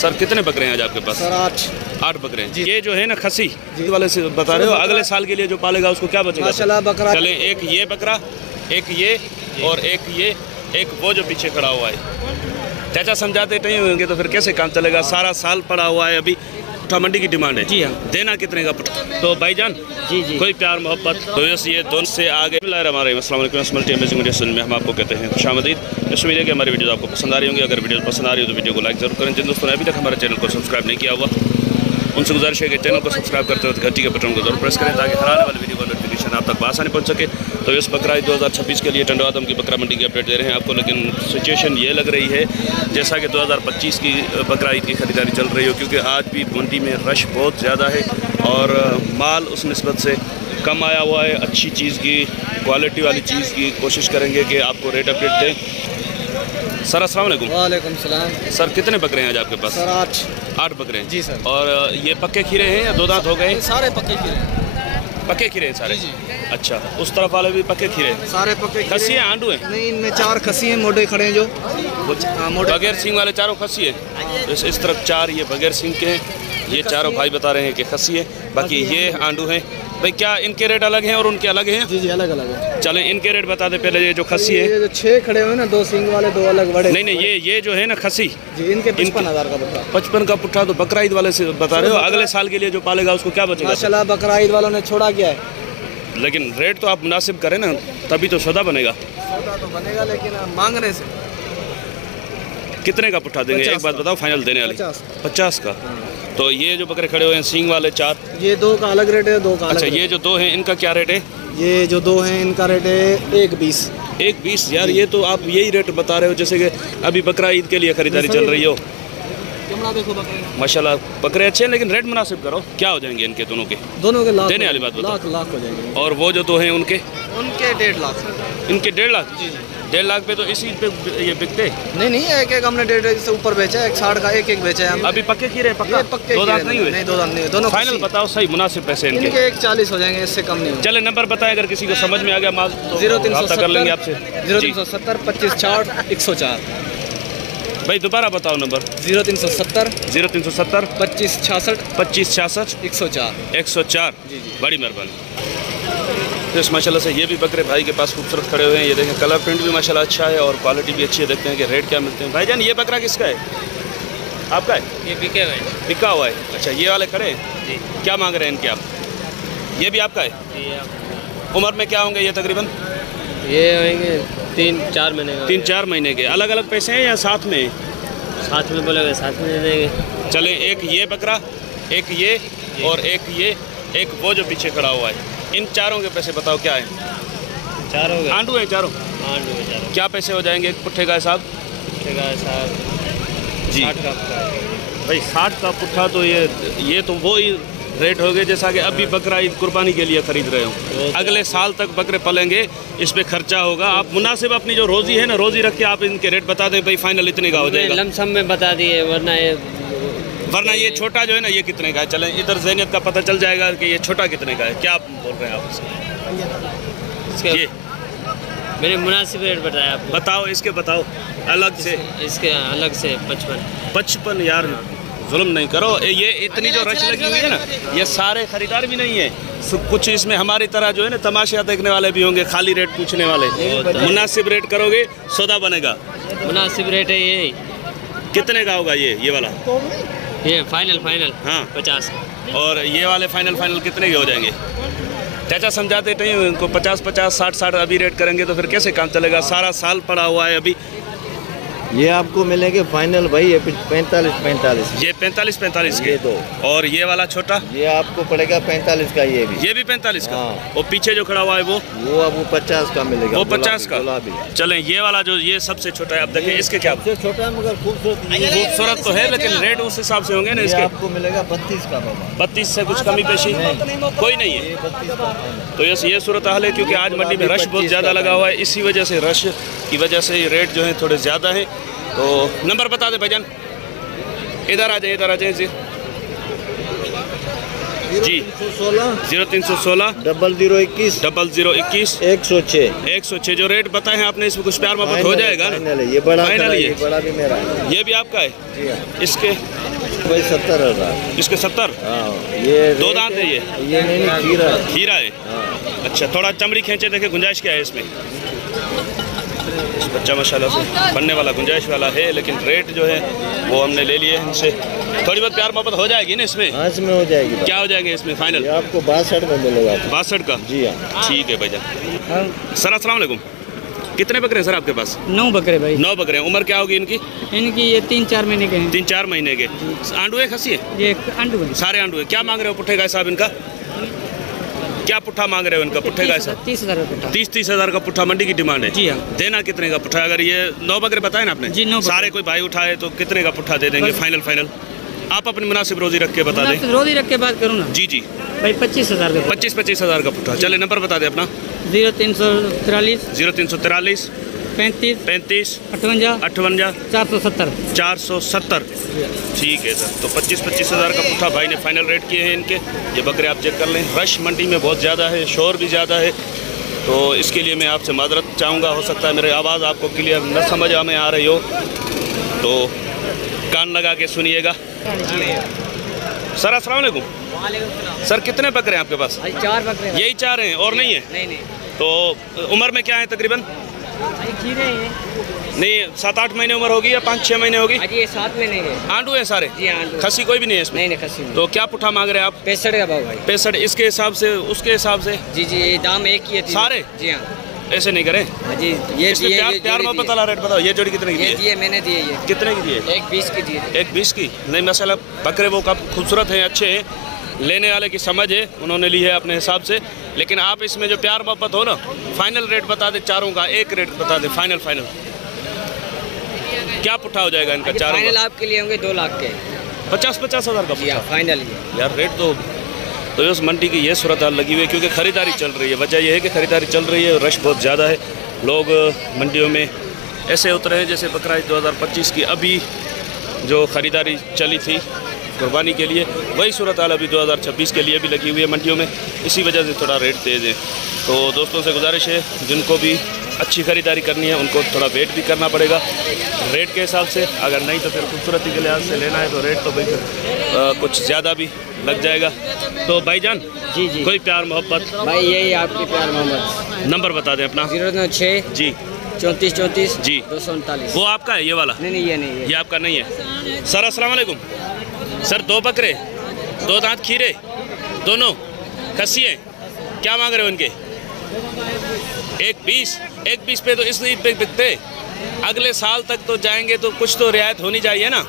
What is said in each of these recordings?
Sir कितने बकरे हैं आज आपके पास? सर 8 बकरे हैं। ये जो है ना खसी वाले से बता रहे हो, अगले साल के लिए जो पालेगा उसको क्या बचेगा? माशाल्लाह बकरा। चले एक ये बकरा, एक ये और एक ये, एक वो जो पीछे खड़ा हुआ है। चाचा समझाते नहीं होंगे तो फिर कैसे काम चलेगा? सारा साल पड़ा हुआ है, अभी पुट्ठा मंडी की डिमांड है। जी हाँ। देना कितने का पुट्ठा? तो भाईजान जी कोई प्यार मोहब्बत तो ये दोनों से आगे में हम आपको कहते हैं खुशामदीद। इस उम्मीद है कि हमारी वीडियो आपको पसंद आ रही होंगी। अगर वीडियो पसंद आ रही हो तो वीडियो को लाइक जरूर करें। जिन दोस्तों ने अभी तक हमारे चैनल को सब्सक्राइब नहीं किया हुआ उनसे गुजारिश है कि चैनल को सब्सक्राइब करते वक्त घंटी के बटन को जरूर प्रेस करें ताकि हर आने वाली वीडियो का नोटिफिकेशन आप तक आसानी पहुंच सके। तो इस बकरा 2026 के लिए टंडवा आदम की बकरा मंडी की अपडेट दे रहे हैं आपको। लेकिन सिचुएशन ये लग रही है जैसा कि 2025 की बकरा ईद की खरीदारी चल रही हो, क्योंकि आज भी मंडी में रश बहुत ज़्यादा है और माल उस निस्बत से कम आया हुआ है। अच्छी चीज़ की, क्वालिटी वाली चीज़ की कोशिश करेंगे कि आपको रेट अपडेट दें। सर अस्सलाम वालेकुम। वालेकुम सलाम। सर कितने बकरे हैं आज आपके पास? सर 8 बकरे हैं। जी सर। और ये पक्के खीरे हैं या 2 दांत हो गए? सारे पक्के खीरे। पक्के खीरे हैं सारे? जी। अच्छा, उस तरफ वाले भी पक्के खीरे हैं? सारे पक्के खसी हैं, आंडू हैं? नहीं, इनमें 4 खसी हैं, मोटे खड़े हैं जो मोटे। बगैर सींग वाले चारों खसी है। इस तरफ 4 ये बगैर सींग के हैं। ये चारों भाई बता रहे हैं कि खसी है, बाकी ये आंडू हैं। भाई क्या इनके रेट अलग हैं और उनके अलग हैं? जी अलग अलग है। चलें इनके रेट बता दें पहले। ये जो खसी है, ये जो 6 खड़े हुए ना, 2 सींग वाले 2 अलग बड़े। नहीं ये जो है ना खसी जी, इनके 55,000 का पुट्ठा। 55 का पुट्ठा। तो बकरा ईद वाले से बता रहे हो, अगले साल के लिए जो पालेगा उसको क्या बचेगा? माशाल्लाह बकरा ईद वालों ने छोड़ा क्या है। लेकिन रेट तो आप मुनासिब करें ना, तभी तो सौदा बनेगा। सौदा तो बनेगा लेकिन मांगने से। कितने का पुट्ठा देंगे? एक बात बताओ फाइनल देने वाली। 50 का। तो ये जो बकरे खड़े हुए हैं सींग वाले 4, ये 2 का अलग रेट है, 2 का अलग। अच्छा, ये जो 2 हैं इनका क्या रेट है? ये जो 2 हैं इनका रेट है 1,20। 1,20? यार ये तो आप यही रेट बता रहे हो जैसे कि अभी बकरा ईद के लिए खरीदारी चल रही हो। देखो बकरे माशाल्लाह बकरे अच्छे हैं, लेकिन रेट मुनासिब करो। क्या हो जाएंगे इनके दोनों के? दोनों के लाख देने वाली बात बताओ। लाख हो जाएंगे। और वो जो 2 हैं उनके 1.5 लाख। इनके 1.5 लाख? जी 1.5 लाख पे तो इसी पे ये बिकते? नहीं, एक हमने 1.5 से ऊपर बेचा है, 60 का एक बेचा है हमने। अभी पक्के खीरे पक्का? पक्के 2 दांत नहीं हुए? नहीं, 2 दांत नहीं, दोनों फाइनल बताओ सही मुनासिब पैसे इनके। 1,40 हो जाएंगे, इससे कम नहीं। चले नंबर बताएं, अगर किसी को समझ में आ गया माल तो 0370 कर लेंगे आपसे। 0370 25 60 104। भाई दोबारा बताओ नंबर। 0370 25 66 66 104। जी। बड़ी मेहरबानी। तो इस माशाल्लाह से ये भी बकरे भाई के पास खूबसूरत खड़े हुए हैं। ये देखें कलर प्रिंट भी माशाल्लाह अच्छा है और क्वालिटी भी अच्छी है। देखते हैं कि रेट क्या मिलते हैं। भाईजान ये बकरा किसका है? आपका है? ये बिके हुए हैं। बिका हुआ है। अच्छा, ये वाले खड़े हैं जी। क्या मांग रहे हैं इनके आप? ये भी आपका है? उम्र में क्या होंगे ये तकरीबन? ये होंगे 3-4 महीने। 3-4 महीने के। अलग अलग पैसे हैं या साथ में? साथ में बोलेगा, साथ में दे देंगे। चलें एक ये बकरा, एक ये और एक ये, एक वो जो पीछे खड़ा हुआ है। इन चारों के पैसे बताओ क्या है? 4 हो गए। आंडू है चारों? आंडू है 4। क्या पैसे हो जाएंगे एक पुट्ठे का हिसाब? पुट्ठे का हिसाब जी 60 का पुट्ठा है। भाई 60 का पुट्ठा। तो ये तो वो ही रेट हो गए जैसा कि अभी बकरा ईद कुर्बानी के लिए खरीद रहे हो। अगले साल तक बकरे पलेंगे, इस पे खर्चा होगा। आप मुनासिब अपनी जो रोजी है ना, रोजी रख के आप इनके रेट बता दें भाई फाइनल इतने का हो जाएगा। लमसम में बता दिए, वरना ये छोटा जो है ना ये कितने का है? चलें इधर ज़हनियत का पता चल जाएगा कि ये छोटा कितने का है। क्या आप बोल रहे हैं आप इसके? ये मैंने मुनासिब रेट बताया आपको। बताओ इसके, बताओ अलग से। इसके अलग से 55। यार जुल्म नहीं करो। ये इतनी जो रश लगी हुई है ना, ये सारे खरीदार भी नहीं है। कुछ इसमें हमारी तरह जो है ना तमाशा देखने वाले भी होंगे, खाली रेट पूछने वाले। मुनासिब रेट करोगे सौदा बनेगा। मुनासिब रेट है ये। कितने का होगा ये वाला? ये फाइनल हाँ 50। और ये वाले फाइनल कितने के हो जाएंगे? चाचा समझाते नहीं हो इनको। 50 60 अभी रेट करेंगे तो फिर कैसे काम चलेगा? सारा साल पड़ा हुआ है अभी। ये आपको मिलेंगे फाइनल भाई, ये 45। ये 45 के। ये 2 और ये वाला छोटा ये आपको पड़ेगा 45 का। ये भी 45 का। हाँ। वो पीछे जो खड़ा हुआ है वो आपको 50 का मिलेगा। वो 50 का। गुलाबी। चलें ये वाला जो ये सबसे छोटा है, अब देखिए इसके क्या? छोटा है मगर खूबसूरत तो है, लेकिन रेट उस हिसाब से होंगे ना इसके। आपको मिलेगा 32 का बाबा। 32 से कुछ कमी पेशी कोई नहीं है। 32 का। तो ये सूरत हाल है, क्योंकि आज मंडी में रश बहुत ज़्यादा लगा हुआ है। इसी वजह से रश की वजह से रेट जो है थोड़े ज़्यादा हैं। तो नंबर बता दे भाईजान। इधर आ जाए जी। जी 0316 0021 0021 106 106। जो रेट बताए हैं आपने, इसमें कुछ प्यार मोहब्बत हो जाएगा ना? फाइनल है, ये बड़ा फाइनल कलर, है ये बड़ा भी मेरा है। ये भी आपका है? जी हाँ। इसके भाई 70,000। इसके 70। हाँ, ये दो दांत है ये नहीं खीरा है। खीरा है। हाँ। अच्छा, थोड़ा चमड़ी खींचे देखे, गुंजाइश क्या है इसमें? इस बच्चा माशाल्लाह से बनने वाला गुंजाइश वाला है, लेकिन रेट जो है वो हमने ले लिए इनसे। थोड़ी बहुत प्यार मोहब्बत हो जाएगी ना इसमें? हाँ, इसमें हो जाएगी। क्या हो जाएंगे इसमें फाइनल? ये आपको 62 में मिलेगा। 62 का? जी हाँ। ठीक है भाईजान। सर अस्सलाम वालेकुम। कितने बकरे हैं सर आपके पास? 9 बकरे भाई। 9 बकरे हैं। उम्र क्या होगी इनकी? इनकी ये 3-4 महीने के हैं। 3-4 महीने के। आंडू है, खसी है? ये अंडू है। सारे आंडू है। क्या मांग रहे हो पुट्ठे गाय साहब इनका? क्या पुट्ठा मांग रहे हो इनका पुट्ठे गाय साहब? 30,000 का पुट्ठा। 30 हज़ार का पुट्ठा मंडी की डिमांड है? जी हाँ। देना कितने का पुट्ठा? अगर ये 9 बकरे बताए ना आपने? जी, 9 बकरे। सारे कोई भाई उठाए तो कितने का पुट्ठा दे देंगे? फाइनल आप अपनी मुनासिब रोजी रख के बता दें। रोज ही रख के बात करूँ ना जी जी। भाई 25,000 का। 25 हज़ार का पुट्ठा। चले नंबर बता दें अपना। 0343 0343 35 35 58 58 470। 470। ठीक है सर। तो 25 हज़ार का पुट्ठा भाई ने फाइनल रेट किए हैं इनके। ये बकरे आप चेक कर लें। रश मंडी में बहुत ज़्यादा है, शोर भी ज़्यादा है, तो इसके लिए मैं आपसे माजरत चाहूँगा। हो सकता है मेरी आवाज़ आपको क्लियर न समझ में आ रही हो, तो कान लगा के सुनिएगा। सर अस्सलाम वालेकुम। सर कितने बकरे हैं आपके पास? 4 बकरे। यही 4 हैं और नहीं है? नहीं। तो उम्र में क्या है तकरीबन? खीरे हैं। नहीं, 7-8 महीने उम्र होगी या 5-6 महीने होगी? आज ये 7 महीने के। आंडू है सारे? जी आंडू। खसी कोई भी नहीं है इसमें? नहीं खसी नहीं। तो क्या पुट्ठा मांग रहे हैं आप? 65 का भाव भाई। 65 इसके हिसाब से, उसके हिसाब से? जी ये दाम एक ही है। सारे? जी हाँ। ऐसे नहीं करें। जी ये इसमें प्यार मोहब्बत वाला रेट बताओ। ये जोड़ी कितने की ये दी है? मैंने दिए। ये कितने की दी है? 120 की दिए। 120 की? नहीं माशाल्लाह बकरे वो कब खूबसूरत हैं, अच्छे हैं, लेने वाले की समझ है, उन्होंने ली है अपने हिसाब से। लेकिन आप इसमें जो प्यार मोहब्बत हो ना, फाइनल रेट बता दे चारों का, एक रेट बता दे फाइनल। क्या पुट्ठा हो जाएगा इनका चारों? फाइनल आपके लिए होंगे 2 लाख के। 50 हज़ार का? जी हाँ फाइनल। यार रेट तो उस मंडी की ये सूरत हाल लगी हुई है, क्योंकि ख़रीदारी चल रही है। वजह यह है कि ख़रीदारी चल रही है, रश बहुत ज़्यादा है, लोग मंडियों में ऐसे उतरे हैं जैसे बकरा ईद 2025 की अभी जो ख़रीदारी चली थी कुर्बानी के लिए, वही सूरत हाल अभी 2026 के लिए भी लगी हुई है मंडियों में। इसी वजह से थोड़ा रेट तेज़ है। तो दोस्तों से गुजारिश है, जिनको भी अच्छी ख़रीदारी करनी है उनको थोड़ा वेट भी करना पड़ेगा रेट के हिसाब से। अगर नहीं तो फिर खूबसूरती के लिहाज से लेना है तो रेट तो भाई कुछ ज़्यादा भी लग जाएगा। तो भाईजान जी कोई प्यार मोहब्बत? भाई यही आपके प्यार मोहम्मद। नंबर बता दें अपना। 096 जी 34 जी 239। वो आपका है ये वाला? नहीं ये नहीं है। ये आपका नहीं है। सर अस्सलाम वालेकुम। सर 2 बकरे, 2 दांत खीरे, दोनों खसी हैं, क्या मांग रहे हो इनके? 120 पे तो इस ईद पे बिकते, अगले साल तक तो जाएंगे तो कुछ तो रियायत होनी चाहिए ना।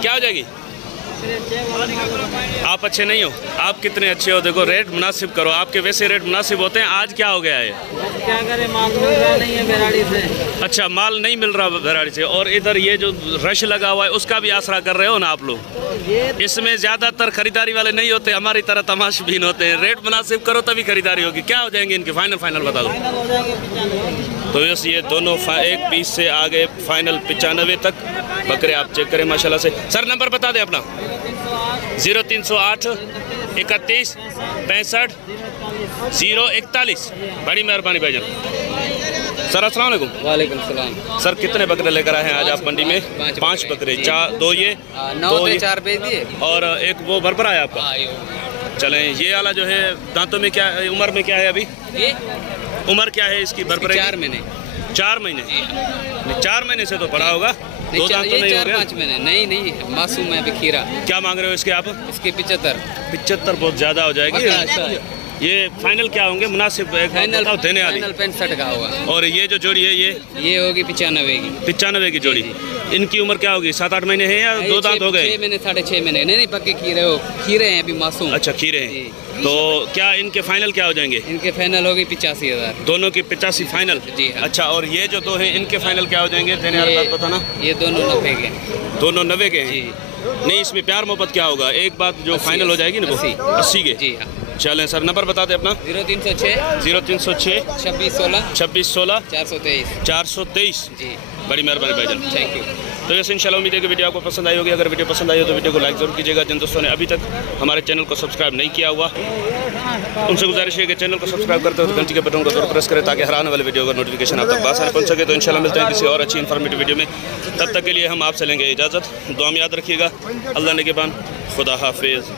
क्या हो जाएगी? आप अच्छे नहीं हो, आप कितने अच्छे हो, देखो रेट मुनासिब करो, आपके वैसे रेट मुनासिब होते हैं। आज क्या हो गया है? क्या करें, माल मिल रहा नहीं है बेराड़ी से। अच्छा, माल नहीं मिल रहा बेराड़ी से, और इधर ये जो रश लगा हुआ है उसका भी आसरा कर रहे हो ना आप लोग। इसमें ज़्यादातर खरीदारी वाले नहीं होते, हमारी तरह तमाशबीन होते हैं। रेट मुनासिब करो तभी खरीदारी होगी। क्या हो जाएंगे इनके फाइनल बता दो। तो यस ये दोनों एक पीस से आगे फाइनल 95 तक बकरे आप चेक करें माशाल्लाह से। सर नंबर बता दें अपना। 0308 31 65 041। बड़ी मेहरबानी भाईजान। सर अस्सलाम वालेकुम। वालेकुम सलाम। सर कितने बकरे लेकर आए हैं आज आप मंडी में? 5 बकरे। 2 ये 9 थे, 4 बेच दिए और एक वो भरपूर आया आपका। चलें, ये वाला जो है दांतों में क्या उम्र में क्या है अभी? ये उम्र क्या है इसकी? भरपूर 4 महीने। 4 महीने? 4 महीने से तो बड़ा होगा। 2 दांत तो नहीं हो गए? 4-5 महीने। नहीं मासूम है अभी खीरा। क्या मांग रहे हो इसके आप? इसके 75। 75 बहुत ज़्यादा हो जाएगी। ये फाइनल क्या होंगे मुनासिब फाइनल देने वाली? 65 का होगा। और ये जो जोड़ी है ये होगी 95 की। 95 की जोड़ी। इनकी उम्र क्या होगी? 7-8 महीने है या 2 दांत हो गए? 6 महीने 6.5 महीने। नहीं पक्के खीरे हैं अभी मासूम। अच्छा खीरे हैं। तो क्या इनके फाइनल क्या हो जाएंगे? इनके फाइनल होगी 85,000। दोनों की 85 फाइनल? जी हाँ। अच्छा, और ये जो 2 हैं इनके फाइनल क्या हो जाएंगे? देने वाली बात बताना। ये दोनों 90 के। दोनों 90 के हैं? नहीं, इसमें प्यार मोहब्बत क्या होगा? एक बात जो फाइनल हो जाएगी ना वो 80 के। जी हाँ। चलें सर नंबर बता दें अपना। 0306 0306 2616 2616 423। 423। जी बड़ी मेहरबानी भाईजान। Thank you. तो वैसे इंशाल्लाह उम्मीद है कि वीडियो आपको पसंद आई होगी। अगर वीडियो पसंद आई हो तो वीडियो को लाइक ज़रूर कीजिएगा। जिन दोस्तों ने अभी तक हमारे चैनल को सब्सक्राइब नहीं किया हुआ उनसे गुजारिश है कि चैनल को सब्सक्राइब करते हो तो घंटी के बटन को जरूर प्रेस करें ताकि हर आने वाले वीडियो का नोटिफिकेशन आप तक आसानी पहुंच सके। तो इंशाल्लाह मिलते हैं किसी और अच्छी इन्फॉर्मेटिव वीडियो में। तब तक के लिए हम आपसे लेंगे इजाज़त। दुआ में याद रखिएगा। अल्लाह निगहबान। खुदा हाफिज़।